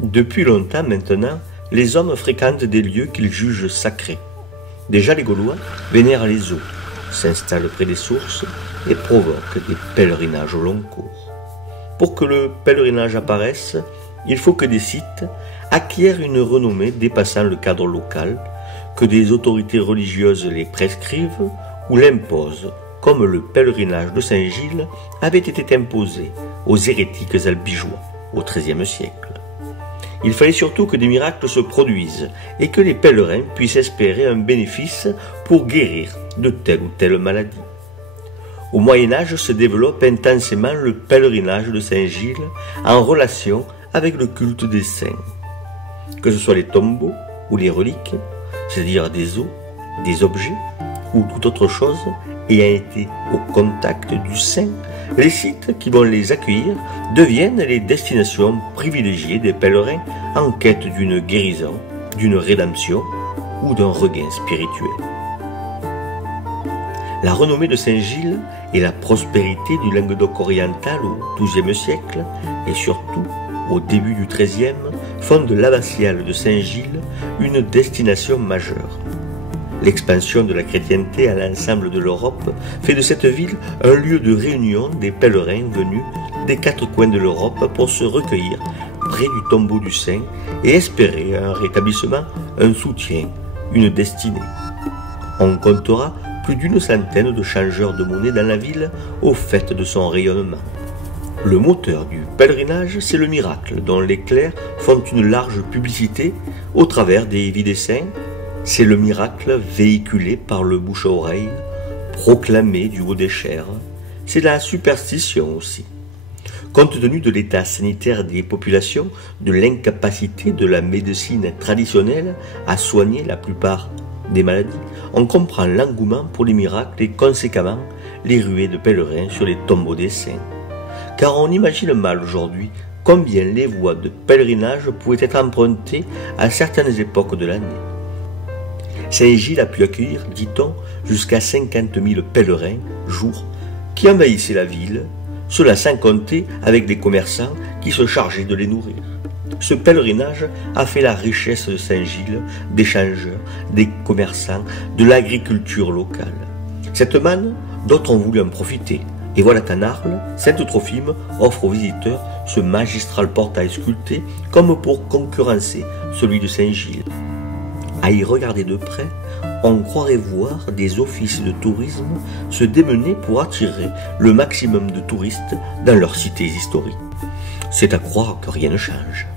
Depuis longtemps maintenant, les hommes fréquentent des lieux qu'ils jugent sacrés. Déjà les Gaulois vénèrent les eaux, s'installent près des sources et provoquent des pèlerinages au long cours. Pour que le pèlerinage apparaisse, il faut que des sites acquièrent une renommée dépassant le cadre local, que des autorités religieuses les prescrivent ou l'imposent, comme le pèlerinage de Saint-Gilles avait été imposé aux hérétiques albigeois au XIIIe siècle. Il fallait surtout que des miracles se produisent et que les pèlerins puissent espérer un bénéfice pour guérir de telle ou telle maladie. Au Moyen-Âge se développe intensément le pèlerinage de Saint-Gilles en relation avec le culte des saints. Que ce soit les tombeaux ou les reliques, c'est-à-dire des os, des objets ou toute autre chose ayant été au contact du saint, les sites qui vont les accueillir deviennent les destinations privilégiées des pèlerins en quête d'une guérison, d'une rédemption ou d'un regain spirituel. La renommée de Saint-Gilles et la prospérité du Languedoc oriental au XIIe siècle et surtout au début du XIIIe font de l'abbatiale de Saint-Gilles une destination majeure. L'expansion de la chrétienté à l'ensemble de l'Europe fait de cette ville un lieu de réunion des pèlerins venus des quatre coins de l'Europe pour se recueillir près du tombeau du saint et espérer un rétablissement, un soutien, une destinée. On comptera plus d'une centaine de changeurs de monnaie dans la ville au fait de son rayonnement. Le moteur du pèlerinage, c'est le miracle, dont les clercs font une large publicité au travers des vies des saints. C'est le miracle véhiculé par le bouche à oreille, proclamé du haut des chairs. C'est la superstition aussi. Compte tenu de l'état sanitaire des populations, de l'incapacité de la médecine traditionnelle à soigner la plupart des maladies, on comprend l'engouement pour les miracles et conséquemment les ruées de pèlerins sur les tombeaux des saints. Car on imagine mal aujourd'hui combien les voies de pèlerinage pouvaient être empruntées à certaines époques de l'année. Saint-Gilles a pu accueillir, dit-on, jusqu'à 50 000 pèlerins, jour, qui envahissaient la ville, cela sans compter avec les commerçants qui se chargeaient de les nourrir. Ce pèlerinage a fait la richesse de Saint-Gilles, des changeurs, des commerçants, de l'agriculture locale. Cette manne, d'autres ont voulu en profiter. Et voilà qu'à Arles, Sainte-Trophime offre aux visiteurs ce magistral portail sculpté comme pour concurrencer celui de Saint-Gilles. À y regarder de près, on croirait voir des offices de tourisme se démener pour attirer le maximum de touristes dans leurs cités historiques. C'est à croire que rien ne change.